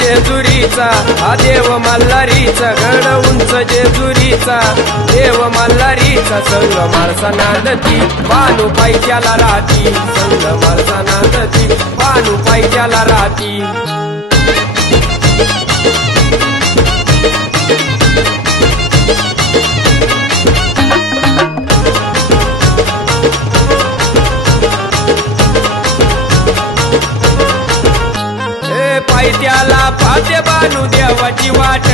जेजुरीचा हा देव मल्हारीचा गड उंच जेजुरीचा देव मल्हारीचा संग माळसा नांदती बानू पायथ्याला राहती संग माळसा नांदती बानू पायथ्याला राहती पायथ्याला पाहते बानू देवाची वाट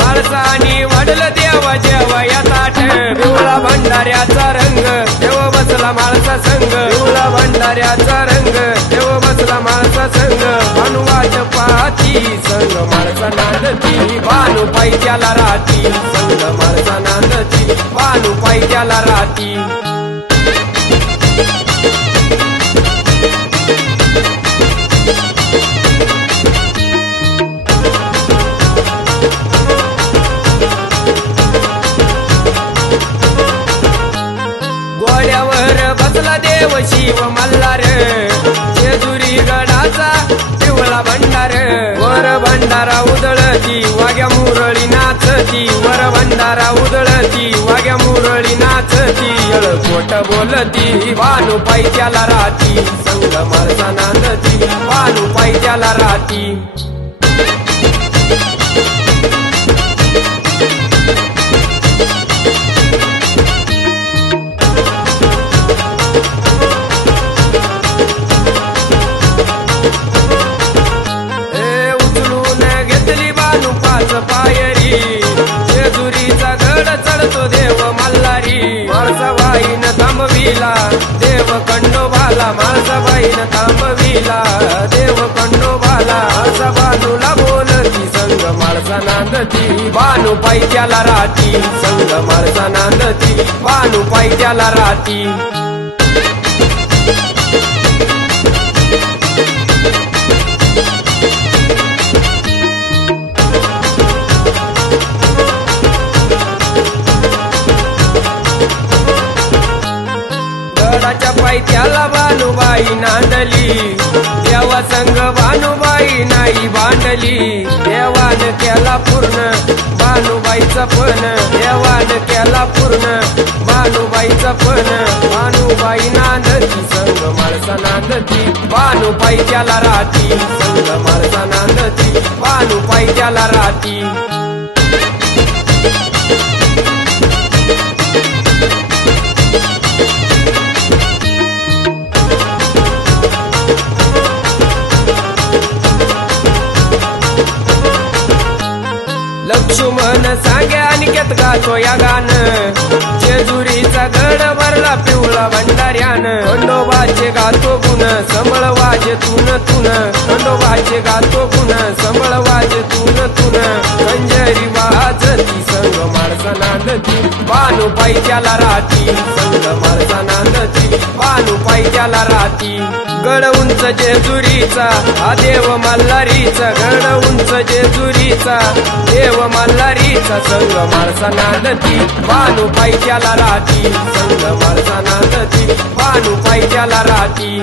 माळसानी वाढल देवा जेवा या ताट पिवळा भंडाऱ्याचा रंग देव बसला माळसा संग पिवळा भंडाऱ्याचा रंग देव बसला माळसा संग बानू वाट पाहती संग माळसा नांदती बानू पायथ्याला राहती संग माळसा नांदती बानू पायथ्याला राहती बसला देव शिव मल्हार जेजुरी गडाचा पिवळा भंडार वर भंडारा उधळती वाग्या मुरळी नाचती वर भंडारा उधळती वाग्या मुरळी नाचती खोट बोलती बानू पायथ्याला राहती संग माळसा नांदती बानू पायथ्याला राहती पायरी जेजुरीचा गड चढतो देव मल्हारी माळसाबाईन थांबविला देव खंडोबाला माळसाबाईन थांबविला देव खंडोबाला असा बानूला बोलती संग माळसा नांदती बानू पायथ्याला राहती संग माळसा नांदती बानू पायथ्याला राहती गडाच्या पायथ्याला बानूबाई नांदली देवा संग बानूबाई नाही भांडली देवान केला पूर्ण बानूबाईचा पण देवान केला पूर्ण बानूबाईचा पण बानूबाई नांदती संग माळसा नांदती बानू पायथ्याला राहती संग माळसा नांदती बानू पायथ्याला राहती लक्ष्मण सांगे अनिकेत गातो या गान जेजुरीचा गड भरला पिवळा भंडाऱ्यान खंडोबाचे गातो गुण संबळ वाजे तुन तुन खंडोबाचे गातो गुण संबळ वाजे तुन तुन कंजरी वाजती संग माळसा नांदती बानू पायथ्याला राहती संग माळसा नांदती बानू पायथ्याला राहती गड उंच जेजुरीचा हा देव मल्हारीचा गड उंच जेजुरीचा देव मल्हारीचा संग माळसा नांदती बानू पायथ्याला राहती संग माळसा नांदती बानू पायथ्याला राहती